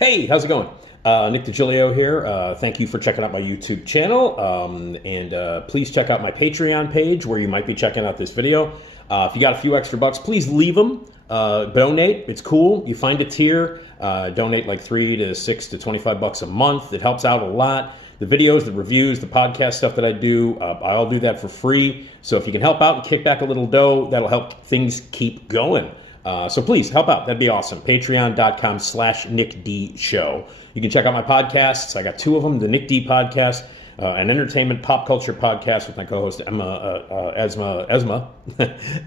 Hey, how's it going? Nick Digilio here. Thank you for checking out my YouTube channel. And please check out my Patreon page where you might be checking out this video. If you got a few extra bucks, please leave them. Donate. It's cool. You find a tier. Donate like $3 to $6 to $25 a month. It helps out a lot. The videos, the reviews, the podcast stuff that I do, I'll do that for free. So if you can help out and kick back a little dough, that'll help things keep going. So please help out. That'd be awesome. Patreon.com/NickD Show. You can check out my podcasts. I got two of them. The Nick D Podcast, an entertainment pop culture podcast with my co-host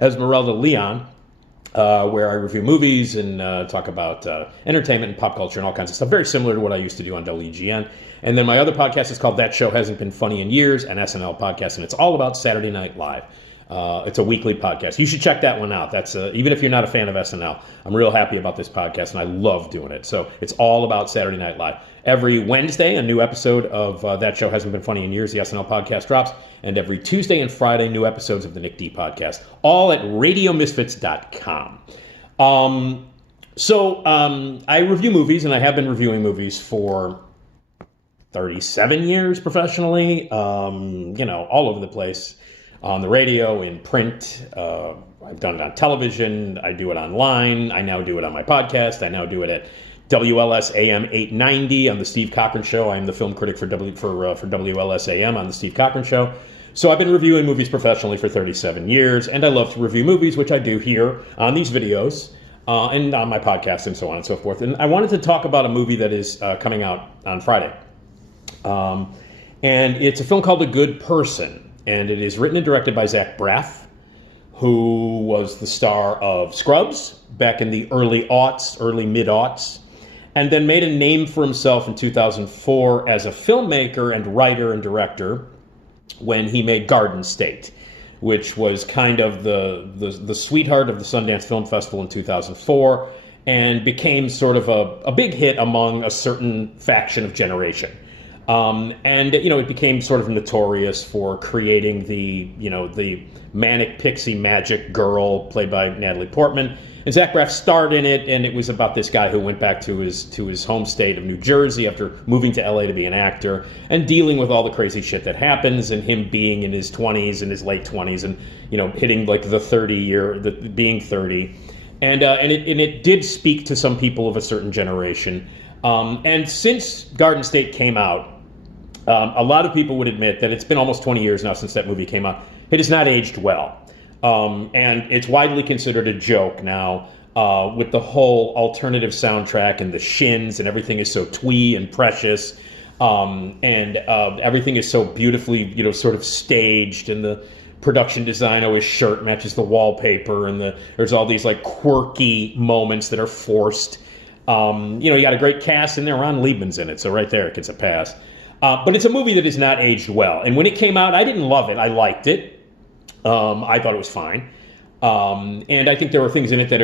Esmeralda Leon, where I review movies and talk about entertainment and pop culture and all kinds of stuff. Very similar to what I used to do on WGN. And then my other podcast is called That Show Hasn't Been Funny in Years, an SNL podcast, and it's all about Saturday Night Live. It's a weekly podcast. You should check that one out. That's even if you're not a fan of SNL, I'm real happy about this podcast, and I love doing it. So it's all about Saturday Night Live. Every Wednesday, a new episode of That Show Hasn't Been Funny in Years, the SNL podcast drops, and every Tuesday and Friday, new episodes of the Nick D Podcast, all at radiomisfits.com. I review movies, and I have been reviewing movies for 37 years professionally, all over the place. On the radio, in print, I've done it on television, I do it online, I now do it on my podcast, I now do it at WLS AM 890 on the Steve Cochran Show. I'm the film critic for WLS AM on the Steve Cochran Show. So I've been reviewing movies professionally for 37 years, and I love to review movies, which I do here on these videos, and on my podcast, and so on and so forth. And I wanted to talk about a movie that is coming out on Friday. And it's a film called A Good Person. And it is written and directed by Braff, who was the star of Scrubs back in the early mid-aughts, and then made a name for himself in 2004 as a filmmaker and writer and director when he made Garden State, which was kind of the sweetheart of the Sundance Film Festival in 2004, and became sort of a big hit among a certain faction of generation. It became sort of notorious for creating the manic pixie magic girl played by Natalie Portman. And Braff starred in it, and it was about this guy who went back to his home state of New Jersey after moving to LA to be an actor and dealing with all the crazy shit that happens, and him being in his 20s, in his late 20s, and hitting like being 30. And it did speak to some people of a certain generation. And since Garden State came out, a lot of people would admit that it's been almost 20 years now since that movie came out. It has not aged well. And it's widely considered a joke now, with the whole alternative soundtrack and the shins, and everything is so twee and precious. Everything is so beautifully, sort of staged, and the production design of his shirt matches the wallpaper, and there's all these like quirky moments that are forced. You got a great cast in there. Ron Liebman's in it, so right there it gets a pass. But it's a movie that has not aged well. And when it came out, I didn't love it. I liked it. I thought it was fine. And I think there are things in it that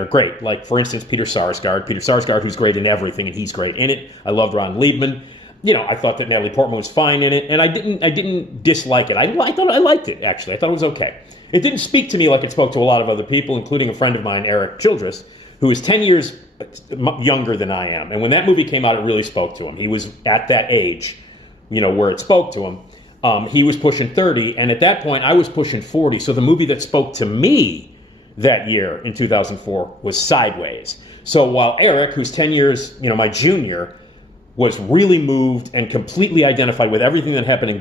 are great. Like, for instance, Peter Sarsgaard, who's great in everything, and he's great in it. I loved Ron Liebman. I thought that Natalie Portman was fine in it, and I didn't dislike it. I thought I liked it, actually. I thought it was okay. It didn't speak to me like it spoke to a lot of other people, including a friend of mine, Eric Childress, who is 10 years younger than I am. And when that movie came out, it really spoke to him. He was at that age, where it spoke to him. He was pushing 30, and at that point, I was pushing 40. So the movie that spoke to me that year in 2004 was Sideways. So while Eric, who's 10 years, my junior, was really moved and completely identified with everything that happened in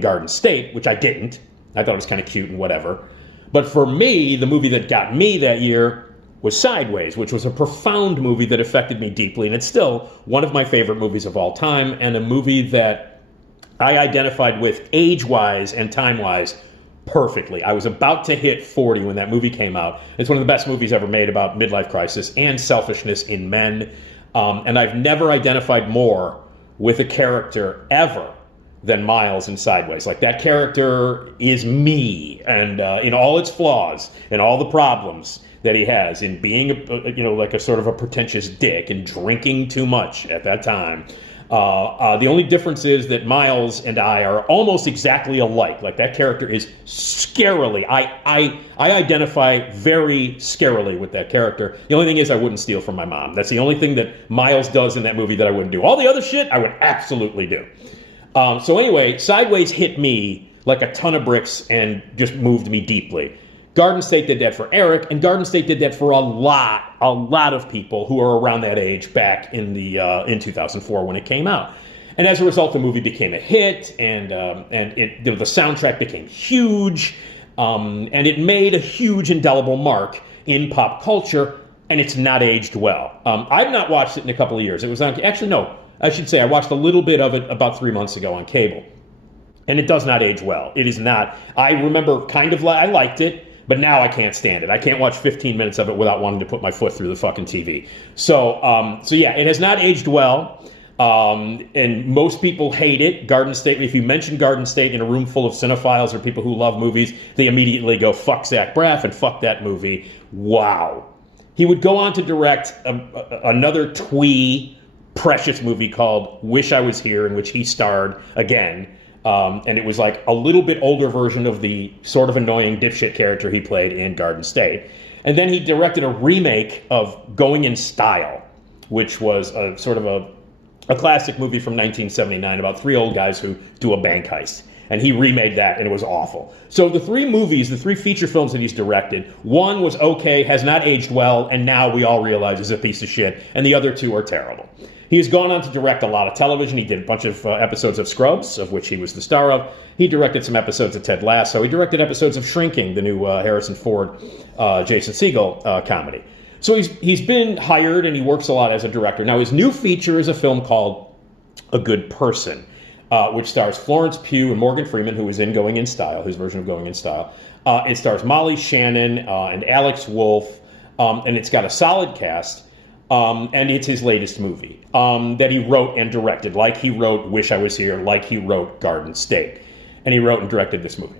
Garden State, which I didn't. I thought it was kind of cute and whatever. But for me, the movie that got me that year was Sideways, which was a profound movie that affected me deeply, and it's still one of my favorite movies of all time, and a movie that I identified with age-wise and time-wise perfectly. I was about to hit 40 when that movie came out. It's one of the best movies ever made about midlife crisis and selfishness in men, and I've never identified more with a character ever than Miles in Sideways. Like, that character is me, and in all its flaws and all the problems that he has in being like a sort of a pretentious dick and drinking too much at that time, The only difference is that Miles and I are almost exactly alike. Like, that character is scarily. I identify very scarily with that character. The only thing is I wouldn't steal from my mom. That's the only thing that Miles does in that movie that I wouldn't do. All the other shit I would absolutely do. So anyway, Sideways hit me like a ton of bricks and just moved me deeply. Garden State did that for Eric, and Garden State did that for a lot of people who are around that age back in 2004 when it came out. And as a result, the movie became a hit, and the soundtrack became huge, and it made a huge indelible mark in pop culture, and it's not aged well. I've not watched it in a couple of years. It was on, actually, no, I should say I watched a little bit of it about 3 months ago on cable, and it does not age well. It is not. I remember I liked it. But now I can't stand it. I can't watch 15 minutes of it without wanting to put my foot through the fucking TV. So yeah, it has not aged well. And most people hate it. Garden State, if you mention Garden State in a room full of cinephiles or people who love movies, they immediately go, fuck Zach Braff and fuck that movie. Wow. He would go on to direct another twee, precious movie called Wish I Was Here, in which he starred again. And it was like a little bit older version of the sort of annoying dipshit character he played in Garden State. And then he directed a remake of Going in Style, which was a sort of a classic movie from 1979 about three old guys who do a bank heist. And he remade that, and it was awful. So the three feature films that he's directed, one was okay, has not aged well, and now we all realize is a piece of shit, and the other two are terrible. He has gone on to direct a lot of television. He did a bunch of episodes of Scrubs, of which he was the star of. He directed some episodes of Ted Lasso. He directed episodes of Shrinking, the new Harrison Ford, Jason Segel comedy. So he's been hired, and he works a lot as a director. Now, his new feature is a film called A Good Person, which stars Florence Pugh and Morgan Freeman, who is in Going in Style, his version of Going in Style. It stars Molly Shannon and Alex Wolff, and it's got a solid cast. And it's his latest movie that he wrote and directed, like he wrote Wish I Was Here, like he wrote Garden State. And he wrote and directed this movie.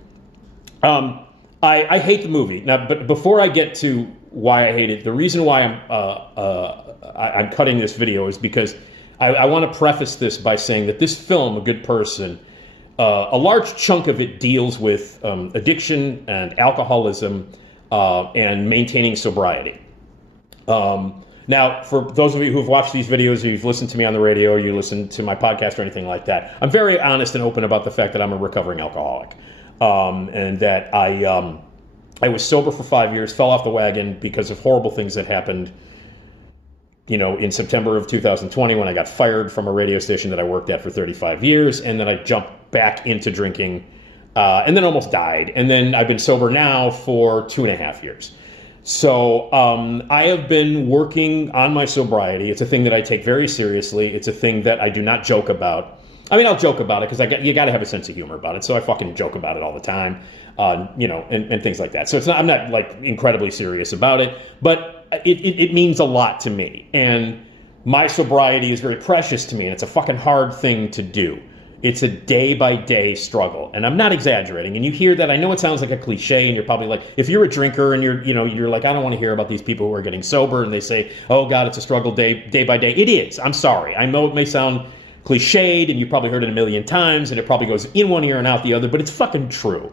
I hate the movie. Now, but before I get to why I hate it, the reason why I'm cutting this video is because I want to preface this by saying that this film, A Good Person, a large chunk of it deals with addiction and alcoholism and maintaining sobriety. Now, for those of you who've watched these videos, you've listened to me on the radio, or you listen to my podcast or anything like that, I'm very honest and open about the fact that I'm a recovering alcoholic. And that I was sober for 5 years, fell off the wagon because of horrible things that happened, in September of 2020 when I got fired from a radio station that I worked at for 35 years. And then I jumped back into drinking and then almost died. And then I've been sober now for 2.5 years. So I have been working on my sobriety. It's a thing that I take very seriously. It's a thing that I do not joke about. I mean, I'll joke about it because you got to have a sense of humor about it. So I fucking joke about it all the time, and things like that. So I'm not like incredibly serious about it, but it means a lot to me. And my sobriety is very precious to me, and it's a fucking hard thing to do. It's a day-by-day struggle, and I'm not exaggerating. And you hear that, I know it sounds like a cliche, and you're probably like, if you're a drinker and you're like, I don't want to hear about these people who are getting sober, and they say, oh God, it's a struggle day by day. It is. I'm sorry. I know it may sound cliched, and you probably heard it a million times, and it probably goes in one ear and out the other, but it's fucking true.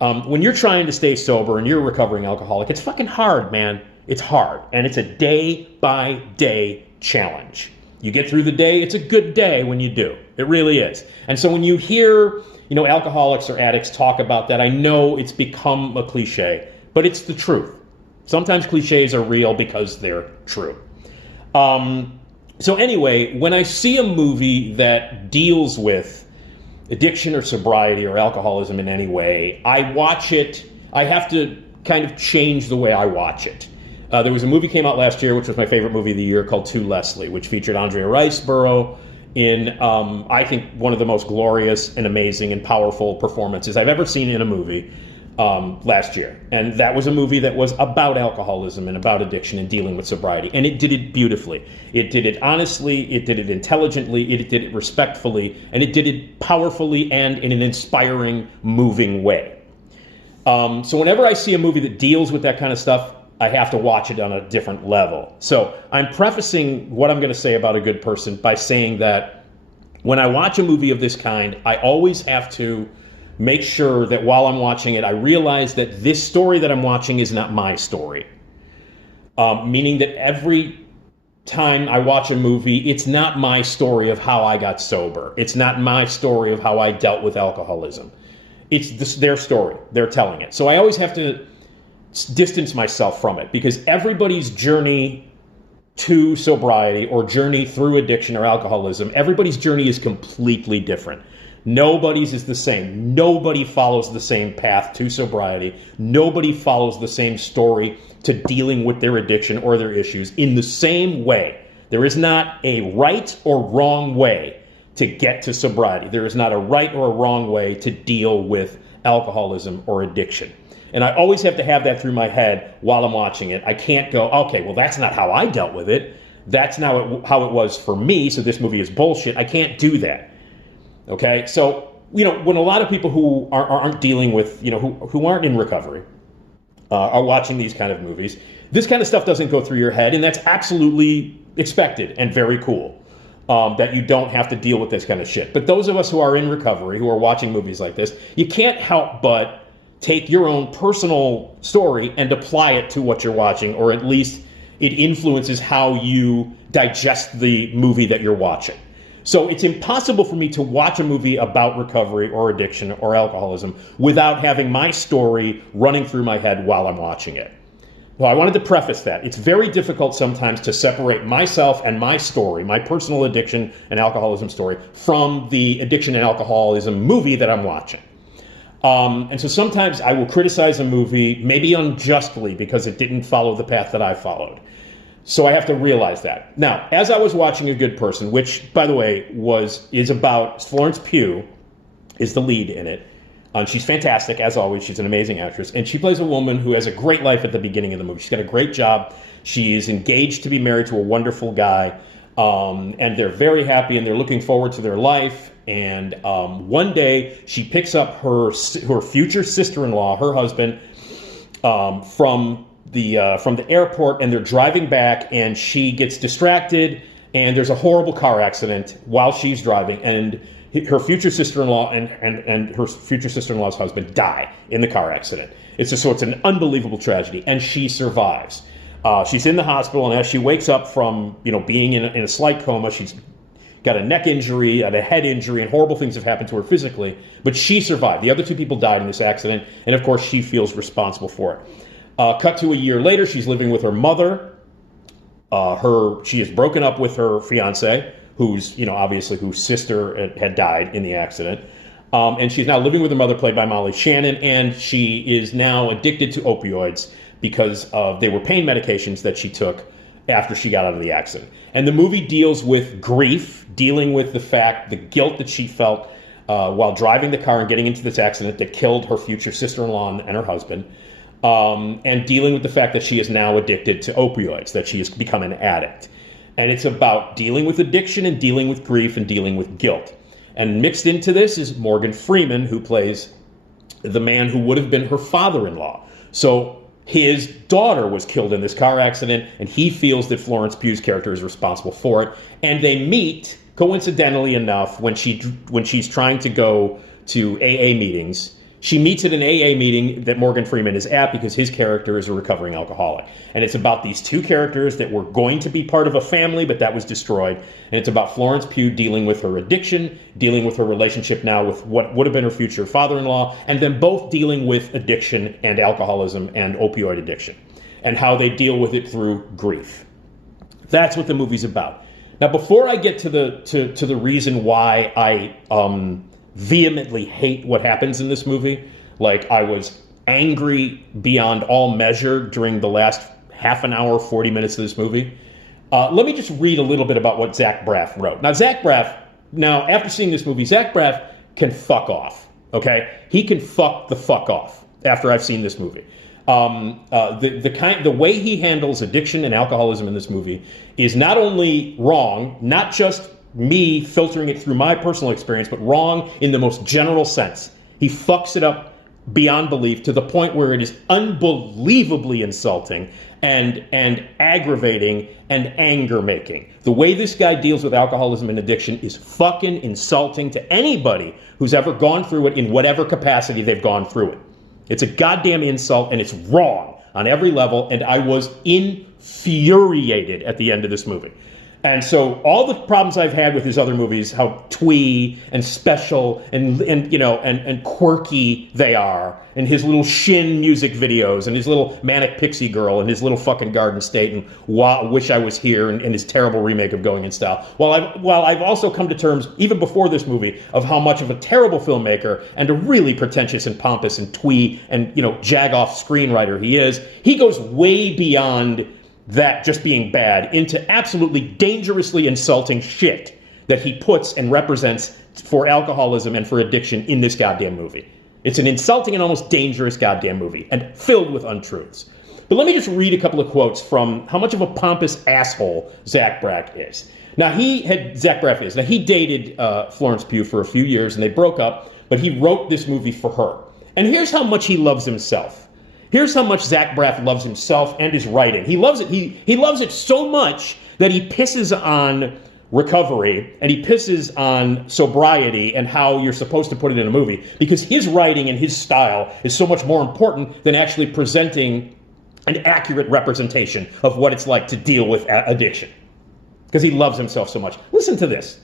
When you're trying to stay sober and you're a recovering alcoholic, it's fucking hard, man. It's hard, and it's a day-by-day challenge. You get through the day, it's a good day when you do. It really is. And so when you hear, alcoholics or addicts talk about that, I know it's become a cliche, but it's the truth. Sometimes cliches are real because they're true. So anyway, when I see a movie that deals with addiction or sobriety or alcoholism in any way, I watch it, I have to kind of change the way I watch it. There was a movie came out last year, which was my favorite movie of the year, called To Leslie, which featured Andrea Riseborough in, I think, one of the most glorious and amazing and powerful performances I've ever seen in a movie last year. And that was a movie that was about alcoholism and about addiction and dealing with sobriety. And it did it beautifully. It did it honestly, it did it intelligently, it did it respectfully, and it did it powerfully and in an inspiring, moving way. So whenever I see a movie that deals with that kind of stuff, I have to watch it on a different level. So I'm prefacing what I'm going to say about A Good Person by saying that When I watch a movie of this kind, I always have to make sure that while I'm watching it, I realize that this story that I'm watching is not my story. Meaning that every time I watch a movie, it's not my story of how I got sober. It's not my story of how I dealt with alcoholism. It's their story. They're telling it. So I always have to distance myself from it, because everybody's journey to sobriety or journey through addiction or alcoholism, everybody's journey is completely different. Nobody's is the same. Nobody follows the same path to sobriety. Nobody follows the same story to dealing with their addiction or their issues in the same way. There is not a right or wrong way to get to sobriety. There is not a right or a wrong way to deal with alcoholism or addiction. And I always have to have that through my head while I'm watching it. I can't go, okay, well, that's not how I dealt with it. That's not how it was for me, so this movie is bullshit. I can't do that. Okay? So, when a lot of people who aren't dealing with, who aren't in recovery are watching these kind of movies, this kind of stuff doesn't go through your head, and that's absolutely expected and very cool, that you don't have to deal with this kind of shit. But those of us who are in recovery, who are watching movies like this, you can't help but take your own personal story and apply it to what you're watching, or at least it influences how you digest the movie that you're watching. So it's impossible for me to watch a movie about recovery or addiction or alcoholism without having my story running through my head while I'm watching it. Well, I wanted to preface that. It's very difficult sometimes to separate myself and my story, my personal addiction and alcoholism story, from the addiction and alcoholism movie that I'm watching. And so sometimes I will criticize a movie, maybe unjustly, because it didn't follow the path that I followed. So I have to realize that. Now, as I was watching A Good Person, which, by the way, is about Florence Pugh, is the lead in it. She's fantastic, as always. She's an amazing actress. And she plays a woman who has a great life at the beginning of the movie. She's got a great job. She's engaged to be married to a wonderful guy. And they're very happy, and they're looking forward to their life. And one day, she picks up her future sister-in-law, her husband, from the airport, and they're driving back, and she gets distracted, and there's a horrible car accident while she's driving, and her future sister-in-law and her future sister-in-law's husband die in the car accident. It's an unbelievable tragedy, and she survives. She's in the hospital, and as she wakes up from being in a slight coma, she's got a neck injury and a head injury, and horrible things have happened to her physically, but she survived. The other two people died in this accident, and of course she feels responsible for it. Cut to a year later, she's living with her mother. She is broken up with her fiance, whose sister had died in the accident. And she's now living with her mother, played by Molly Shannon, and she is now addicted to opioids because they were pain medications that she took after she got out of the accident. And the movie deals with grief, dealing with the guilt that she felt while driving the car and getting into this accident that killed her future sister-in-law and her husband. And dealing with the fact that she is now addicted to opioids, that she has become an addict. And it's about dealing with addiction and dealing with grief and dealing with guilt. And mixed into this is Morgan Freeman, who plays the man who would have been her father-in-law. So his daughter was killed in this car accident, and he feels that Florence Pugh's character is responsible for it. And they meet, coincidentally enough, when she's trying to go to AA meetings. She meets at an AA meeting that Morgan Freeman is at because his character is a recovering alcoholic. And it's about these two characters that were going to be part of a family, but that was destroyed. And it's about Florence Pugh dealing with her addiction, dealing with her relationship now with what would have been her future father-in-law, and then both dealing with addiction and alcoholism and opioid addiction, and how they deal with it through grief. That's what the movie's about. Now, before I get to the reason why I vehemently hate what happens in this movie, like I was angry beyond all measure during the last half an hour, 40 minutes of this movie, let me just read a little bit about what Zach Braff wrote. Now, after seeing this movie, Zach Braff can fuck off, okay? He can fuck the fuck off after I've seen this movie. The way he handles addiction and alcoholism in this movie is not only wrong, not just me filtering it through my personal experience, but wrong in the most general sense. He fucks it up beyond belief to the point where it is unbelievably insulting and aggravating and anger making. The way this guy deals with alcoholism and addiction is fucking insulting to anybody who's ever gone through it in whatever capacity they've gone through it. It's a goddamn insult, and it's wrong on every level, and I was infuriated at the end of this movie. And so all the problems I've had with his other movies, how twee and special and you know and quirky they are, and his little Shin music videos, and his little Manic Pixie Girl, and his little fucking Garden State, and Wish I Was Here, and his terrible remake of Going in Style. While I've also come to terms, even before this movie, of how much of a terrible filmmaker and a really pretentious and pompous and twee and jag-off screenwriter he is, he goes way beyond that just being bad into absolutely dangerously insulting shit that he puts and represents for alcoholism and for addiction in this goddamn movie. It's an insulting and almost dangerous goddamn movie, and filled with untruths. But let me just read a couple of quotes from how much of a pompous asshole Zach Braff is. Now, he dated Florence Pugh for a few years, and they broke up, but he wrote this movie for her. And here's how much he loves himself. Here's how much Zach Braff loves himself and his writing. He loves it. He loves it so much that he pisses on recovery and he pisses on sobriety and how you're supposed to put it in a movie, because his writing and his style is so much more important than actually presenting an accurate representation of what it's like to deal with addiction, because he loves himself so much. Listen to this.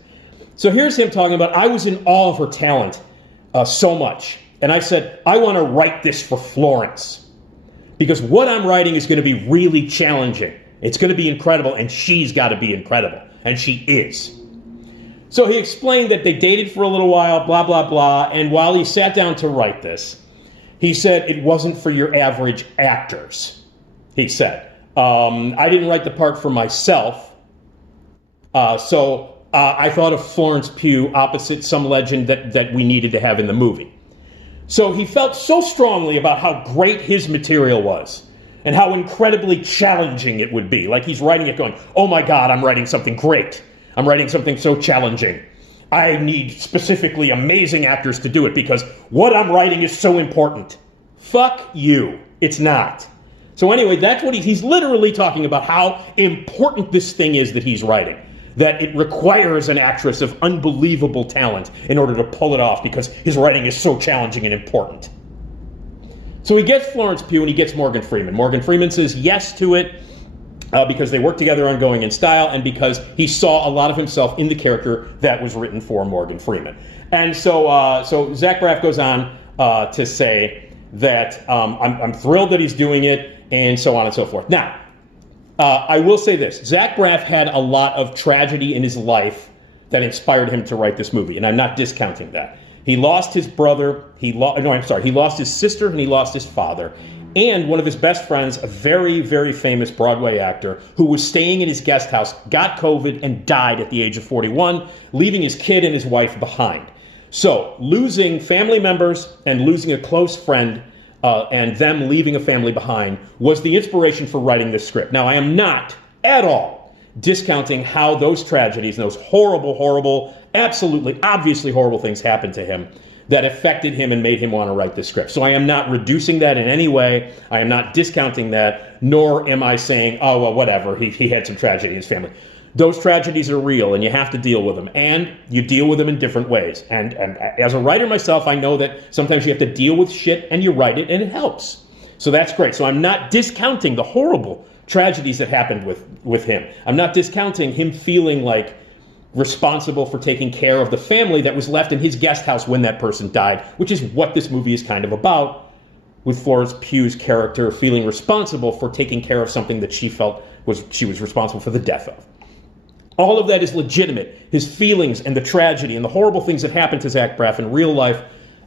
So here's him talking about, I was in awe of her talent so much. And I said, I want to write this for Florence, because what I'm writing is going to be really challenging. It's going to be incredible, and she's got to be incredible. And she is. So he explained that they dated for a little while, blah, blah, blah. And while he sat down to write this, he said, it wasn't for your average actors. He said, I didn't write the part for myself. So I thought of Florence Pugh opposite some legend that we needed to have in the movie. So he felt so strongly about how great his material was and how incredibly challenging it would be. Like he's writing it going, oh my God, I'm writing something great. I'm writing something so challenging. I need specifically amazing actors to do it because what I'm writing is so important. Fuck you. It's not. So anyway, that's what he's literally talking about, how important this thing is that he's writing. That it requires an actress of unbelievable talent in order to pull it off because his writing is so challenging and important. So he gets Florence Pugh and he gets Morgan Freeman. Morgan Freeman says yes to it because they worked together on Going in Style and because he saw a lot of himself in the character that was written for Morgan Freeman. And so Zach Braff goes on to say that I'm thrilled that he's doing it and so on and so forth. Now, I will say this. Zach Braff had a lot of tragedy in his life that inspired him to write this movie, and I'm not discounting that. He lost his brother, he lost his sister, and he lost his father. And one of his best friends, a very, very famous Broadway actor, who was staying in his guest house, got COVID and died at the age of 41, leaving his kid and his wife behind. So, losing family members and losing a close friend and them leaving a family behind was the inspiration for writing this script. Now, I am not at all discounting how those tragedies and those horrible, horrible, absolutely, obviously horrible things happened to him that affected him and made him want to write this script. So I am not reducing that in any way. I am not discounting that, nor am I saying, oh, well, whatever, he had some tragedy in his family. Those tragedies are real, and you have to deal with them, and you deal with them in different ways. And as a writer myself, I know that sometimes you have to deal with shit, and you write it, and it helps. So that's great. So I'm not discounting the horrible tragedies that happened with him. I'm not discounting him feeling like responsible for taking care of the family that was left in his guest house when that person died, which is what this movie is kind of about, with Florence Pugh's character feeling responsible for taking care of something that she felt she was responsible for the death of. All of that is legitimate. His feelings and the tragedy and the horrible things that happened to Zach Braff in real life,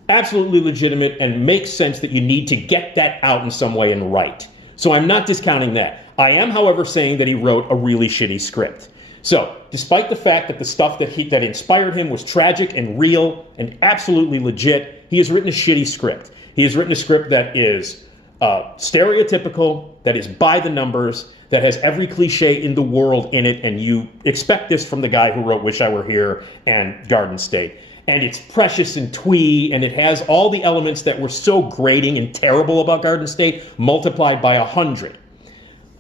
absolutely legitimate and makes sense that you need to get that out in some way and write. So I'm not discounting that. I am, however, saying that he wrote a really shitty script. So, despite the fact that the stuff that inspired him was tragic and real and absolutely legit, he has written a shitty script. He has written a script that is stereotypical, that is by the numbers, that has every cliche in the world in it, and you expect this from the guy who wrote Wish I Were Here and Garden State. And it's precious and twee, and it has all the elements that were so grating and terrible about Garden State multiplied by 100.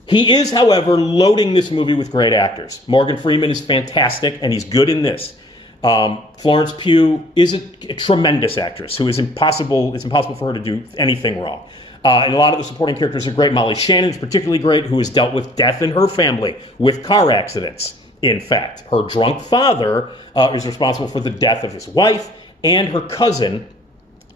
He is, however, loading this movie with great actors. Morgan Freeman is fantastic, and he's good in this. Florence Pugh is a tremendous actress who is impossible. It's impossible for her to do anything wrong. And a lot of the supporting characters are great. Molly Shannon's particularly great, who has dealt with death in her family with car accidents. In fact, her drunk father is responsible for the death of his wife and her cousin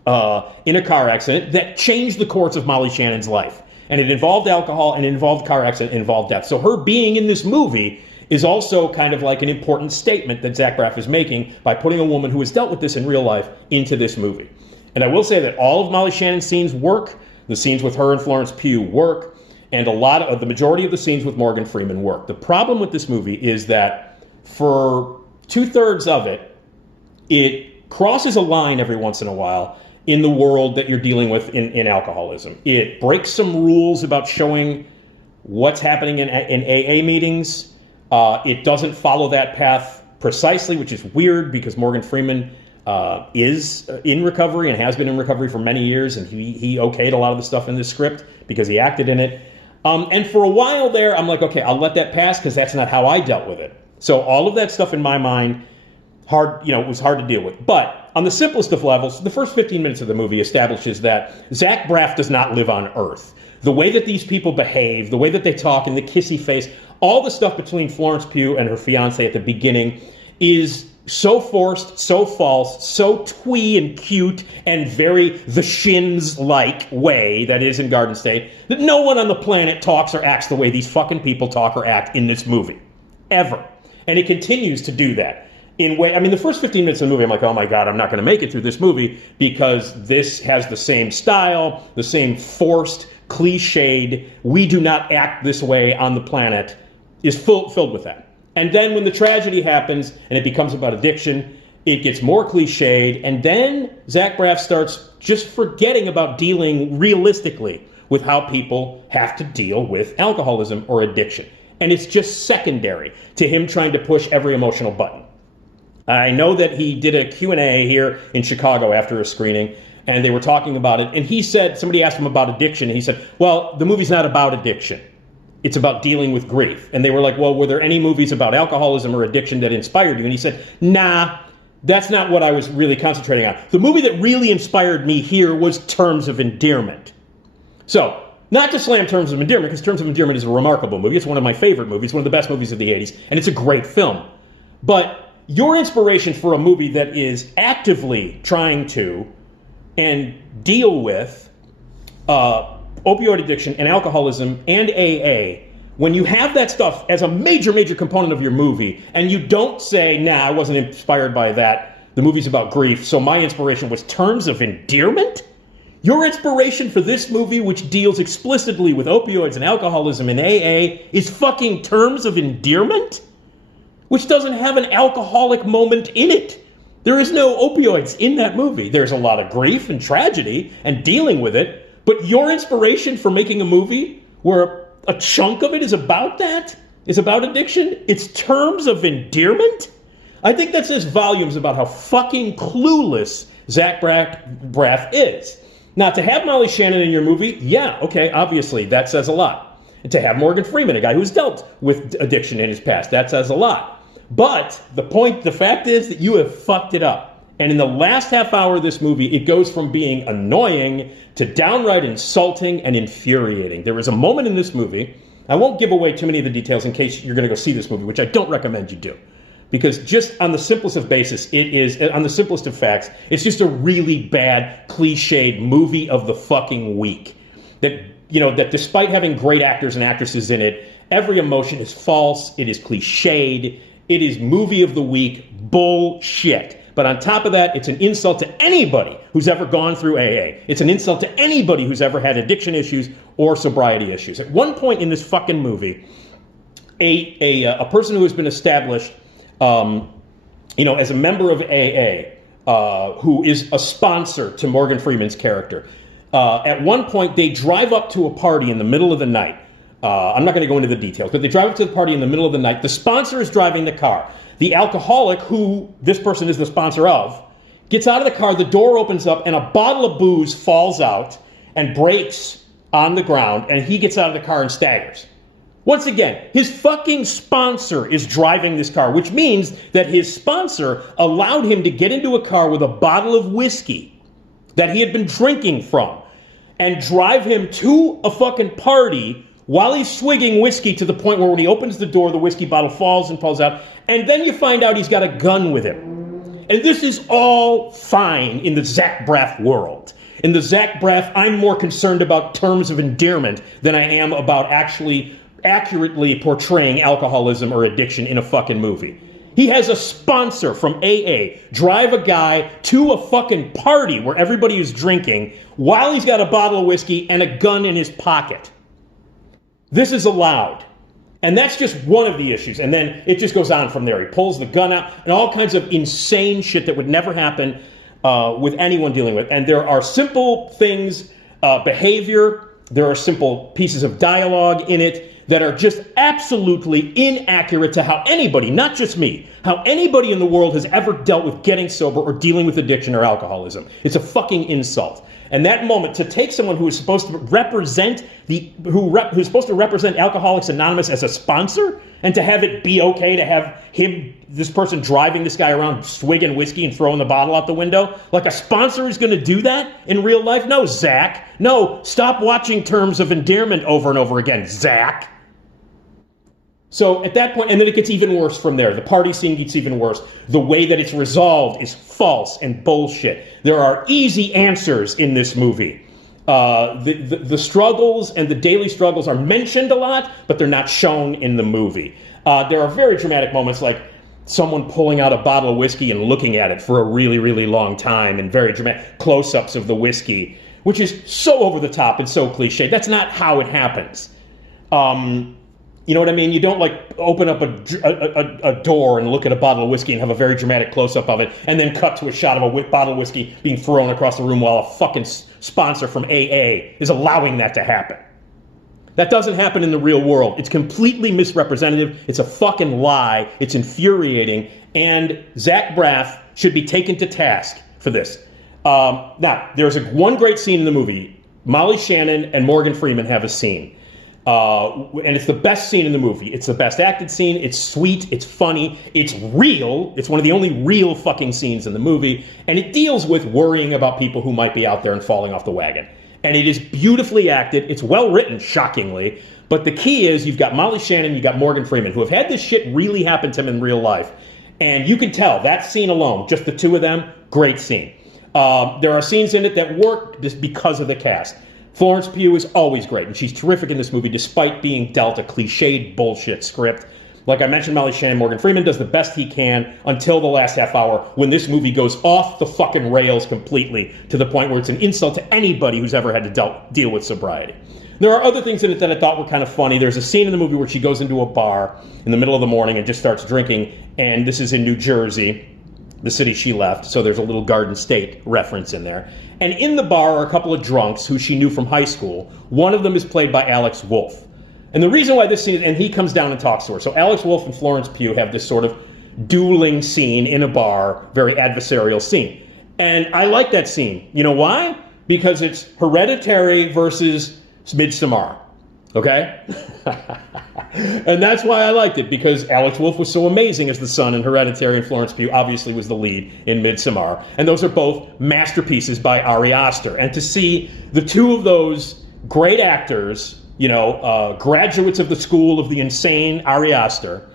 in a car accident that changed the course of Molly Shannon's life. And it involved alcohol, and it involved car accident, it involved death. So her being in this movie is also kind of like an important statement that Zach Braff is making by putting a woman who has dealt with this in real life into this movie. And I will say that all of Molly Shannon's scenes work. The scenes with her and Florence Pugh work. And the majority of the scenes with Morgan Freeman work. The problem with this movie is that for 2/3 of it, it crosses a line every once in a while in the world that you're dealing with in alcoholism. It breaks some rules about showing what's happening in AA meetings. It doesn't follow that path precisely, which is weird because Morgan Freeman is in recovery and has been in recovery for many years, and he okayed a lot of the stuff in this script because he acted in it. And for a while there, I'm like, okay, I'll let that pass because that's not how I dealt with it. So all of that stuff in my mind, it was hard to deal with. But on the simplest of levels, the first 15 minutes of the movie establishes that Zach Braff does not live on Earth. The way that these people behave, the way that they talk, and the kissy face, all the stuff between Florence Pugh and her fiancé at the beginning is so forced, so false, so twee and cute, and very The Shins-like way that is in Garden State, that no one on the planet talks or acts the way these fucking people talk or act in this movie. Ever. And it continues to do that. The first 15 minutes of the movie, I'm like, oh my God, I'm not going to make it through this movie because this has the same style, the same forced, cliched, we do not act this way on the planet, is filled with that. And then when the tragedy happens and it becomes about addiction, it gets more cliched, and then Zach Braff starts just forgetting about dealing realistically with how people have to deal with alcoholism or addiction. And it's just secondary to him trying to push every emotional button. I know that he did a Q&A here in Chicago after a screening, and they were talking about it, and he said, somebody asked him about addiction, and he said, well, the movie's not about addiction. It's about dealing with grief. And they were like, well, were there any movies about alcoholism or addiction that inspired you? And he said, nah, that's not what I was really concentrating on. The movie that really inspired me here was Terms of Endearment. So, not to slam Terms of Endearment, because Terms of Endearment is a remarkable movie. It's one of my favorite movies, one of the best movies of the 80s, and it's a great film. But your inspiration for a movie that is actively trying to and deal with opioid addiction and alcoholism and AA, when you have that stuff as a major, major component of your movie, and you don't say, nah, I wasn't inspired by that, the movie's about grief, so my inspiration was Terms of Endearment? Your inspiration for this movie, which deals explicitly with opioids and alcoholism and AA, is fucking Terms of Endearment? Which doesn't have an alcoholic moment in it. There is no opioids in that movie. There's a lot of grief and tragedy and dealing with it, but your inspiration for making a movie where a chunk of it is about that, is about addiction, it's Terms of Endearment? I think that says volumes about how fucking clueless Zach Braff is. Now, to have Molly Shannon in your movie, yeah, okay, obviously, that says a lot. And to have Morgan Freeman, a guy who's dealt with addiction in his past, that says a lot. But the fact is that you have fucked it up. And in the last half hour of this movie, it goes from being annoying to downright insulting and infuriating. There is a moment in this movie, I won't give away too many of the details in case you're going to go see this movie, which I don't recommend you do. Because just on the simplest of basis, on the simplest of facts, it's just a really bad, cliched movie of the fucking week. That despite having great actors and actresses in it, every emotion is false, it is cliched, it is movie of the week bullshit. But on top of that, it's an insult to anybody who's ever gone through AA. It's an insult to anybody who's ever had addiction issues or sobriety issues. At one point in this fucking movie, a person who has been established, as a member of AA, who is a sponsor to Morgan Freeman's character, at one point they drive up to a party in the middle of the night. I'm not going to go into the details, but they drive up to the party in the middle of the night. The sponsor is driving the car. The alcoholic, who this person is the sponsor of, gets out of the car, the door opens up, and a bottle of booze falls out and breaks on the ground, and he gets out of the car and staggers. Once again, his fucking sponsor is driving this car, which means that his sponsor allowed him to get into a car with a bottle of whiskey that he had been drinking from and drive him to a fucking party while he's swigging whiskey to the point where when he opens the door, the whiskey bottle falls and falls out. And then you find out he's got a gun with him. And this is all fine in the Zach Braff world. In the Zach Braff, I'm more concerned about terms of endearment than I am about actually accurately portraying alcoholism or addiction in a fucking movie. He has a sponsor from AA drive a guy to a fucking party where everybody is drinking while he's got a bottle of whiskey and a gun in his pocket. This is allowed. And that's just one of the issues. And then it just goes on from there. He pulls the gun out and all kinds of insane shit that would never happen with anyone dealing with. And there are simple things, behavior, there are simple pieces of dialogue in it that are just absolutely inaccurate to how anybody, not just me, how anybody in the world has ever dealt with getting sober or dealing with addiction or alcoholism. It's a fucking insult. And that moment, to take someone who is supposed to represent who's supposed to represent Alcoholics Anonymous as a sponsor, and to have it be okay to have this person driving this guy around swigging whiskey and throwing the bottle out the window, like a sponsor is going to do that in real life? No, Zach. No, stop watching Terms of Endearment over and over again, Zach. So at that point, and then it gets even worse from there. The party scene gets even worse. The way that it's resolved is false and bullshit. There are easy answers in this movie. The struggles and the daily struggles are mentioned a lot, but they're not shown in the movie. There are very dramatic moments like someone pulling out a bottle of whiskey and looking at it for a really, really long time, and very dramatic close-ups of the whiskey, which is so over the top and so cliche. That's not how it happens. You know what I mean? You don't like open up a door and look at a bottle of whiskey and have a very dramatic close-up of it and then cut to a shot of a bottle of whiskey being thrown across the room while a fucking sponsor from AA is allowing that to happen. That doesn't happen in the real world. It's completely misrepresentative. It's a fucking lie. It's infuriating. And Zach Braff should be taken to task for this. Now, there's one great scene in the movie. Molly Shannon and Morgan Freeman have a scene. And it's the best scene in the movie. It's the best acted scene. It's sweet. It's funny. It's real. It's one of the only real fucking scenes in the movie. And it deals with worrying about people who might be out there and falling off the wagon. And it is beautifully acted. It's well written, shockingly. But the key is you've got Molly Shannon, you've got Morgan Freeman, who have had this shit really happen to them in real life. And you can tell that scene alone, just the two of them, great scene. There are scenes in it that work just because of the cast. Florence Pugh is always great, and she's terrific in this movie despite being dealt a cliched bullshit script. Like I mentioned, Molly Shannon, Morgan Freeman does the best he can until the last half hour when this movie goes off the fucking rails completely to the point where it's an insult to anybody who's ever had to deal with sobriety. There are other things in it that I thought were kind of funny. There's a scene in the movie where she goes into a bar in the middle of the morning and just starts drinking, and this is in New Jersey, the city she left, so there's a little Garden State reference in there. And in the bar are a couple of drunks who she knew from high school. One of them is played by Alex Wolff. And the reason why this scene, and he comes down and talks to her. So Alex Wolff and Florence Pugh have this sort of dueling scene in a bar, very adversarial scene. And I like that scene. You know why? Because it's Hereditary versus Midsommar. Okay? And that's why I liked it, because Alex Wolff was so amazing as the son in Hereditary, and Florence Pugh obviously was the lead in Midsommar. And those are both masterpieces by Ari Aster. And to see the two of those great actors, you know, graduates of the school of the insane Ari Aster,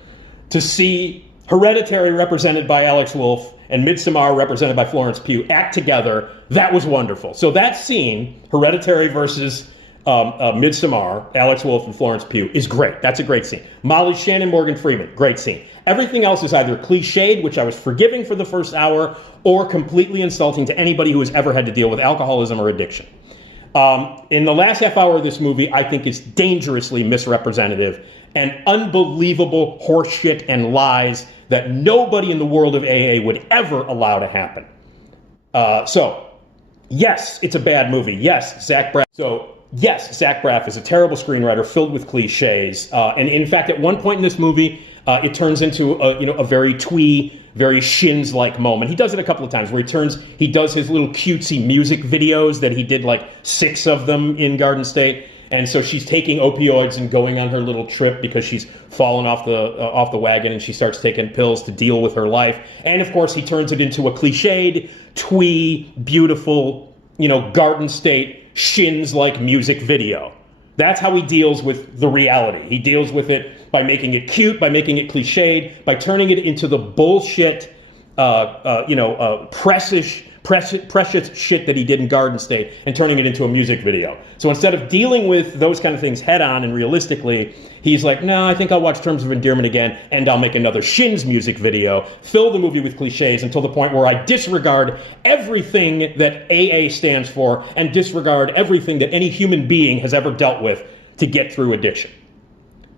to see Hereditary represented by Alex Wolff and Midsommar represented by Florence Pugh act together, that was wonderful. So that scene, Hereditary versus Midsommar, Alex Wolff and Florence Pugh, is great. That's a great scene. Molly Shannon, Morgan Freeman, great scene. Everything else is either cliched, which I was forgiving for the first hour, or completely insulting to anybody who has ever had to deal with alcoholism or addiction. In the last half hour of this movie, I think it's dangerously misrepresentative and unbelievable horseshit and lies that nobody in the world of AA would ever allow to happen. So, yes, it's a bad movie. Yes, Zach Braff. Yes, Zach Braff is a terrible screenwriter filled with cliches. And in fact, at one point in this movie, it turns into a very twee, very Shins-like moment. He does it a couple of times where he does his little cutesy music videos that he did like 6 of them in Garden State. And so she's taking opioids and going on her little trip because she's fallen off the wagon, and she starts taking pills to deal with her life. And of course, he turns it into a cliched, twee, beautiful, Garden State, Shins-like music video. That's how he deals with the reality. He deals with it by making it cute, by making it cliched, by turning it into the bullshit, precious shit that he did in Garden State and turning it into a music video. So instead of dealing with those kind of things head on and realistically, he's like, no, I think I'll watch Terms of Endearment again, and I'll make another Shins music video, fill the movie with cliches until the point where I disregard everything that AA stands for and disregard everything that any human being has ever dealt with to get through addiction.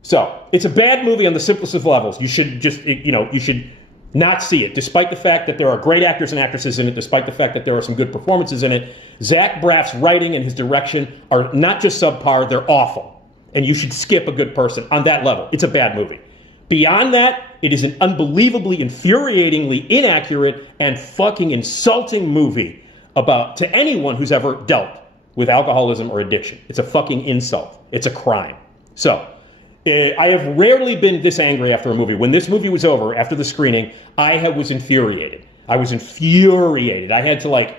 So it's a bad movie on the simplest of levels. You should just, you should not see it, despite the fact that there are great actors and actresses in it, despite the fact that there are some good performances in it. Zach Braff's writing and his direction are not just subpar, they're awful. And you should skip a good person on that level. It's a bad movie. Beyond that, it is an unbelievably, infuriatingly inaccurate and fucking insulting movie to anyone who's ever dealt with alcoholism or addiction. It's a fucking insult. It's a crime. So, I have rarely been this angry after a movie. When this movie was over, after the screening, I was infuriated. I had to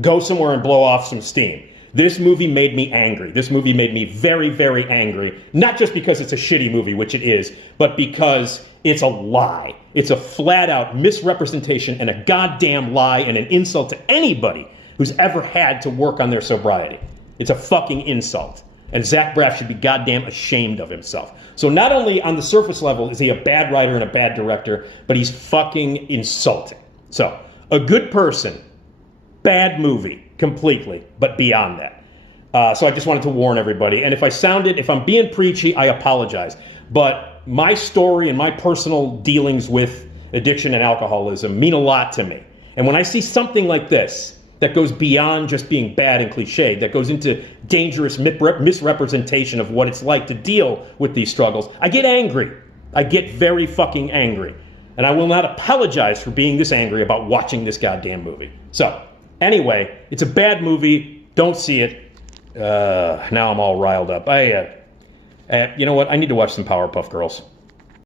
go somewhere and blow off some steam. This movie made me angry. This movie made me very, very angry. Not just because it's a shitty movie, which it is, but because it's a lie. It's a flat-out misrepresentation and a goddamn lie and an insult to anybody who's ever had to work on their sobriety. It's a fucking insult. And Zach Braff should be goddamn ashamed of himself. So not only on the surface level is he a bad writer and a bad director, but he's fucking insulting. So, a good person, bad movie, completely, but beyond that. So I just wanted to warn everybody. And if I'm being preachy, I apologize. But my story and my personal dealings with addiction and alcoholism mean a lot to me. And when I see something like this, that goes beyond just being bad and cliched, that goes into dangerous misrepresentation of what it's like to deal with these struggles, I get angry. I get very fucking angry. And I will not apologize for being this angry about watching this goddamn movie. So, anyway, it's a bad movie. Don't see it. Now I'm all riled up. You know what? I need to watch some Powerpuff Girls.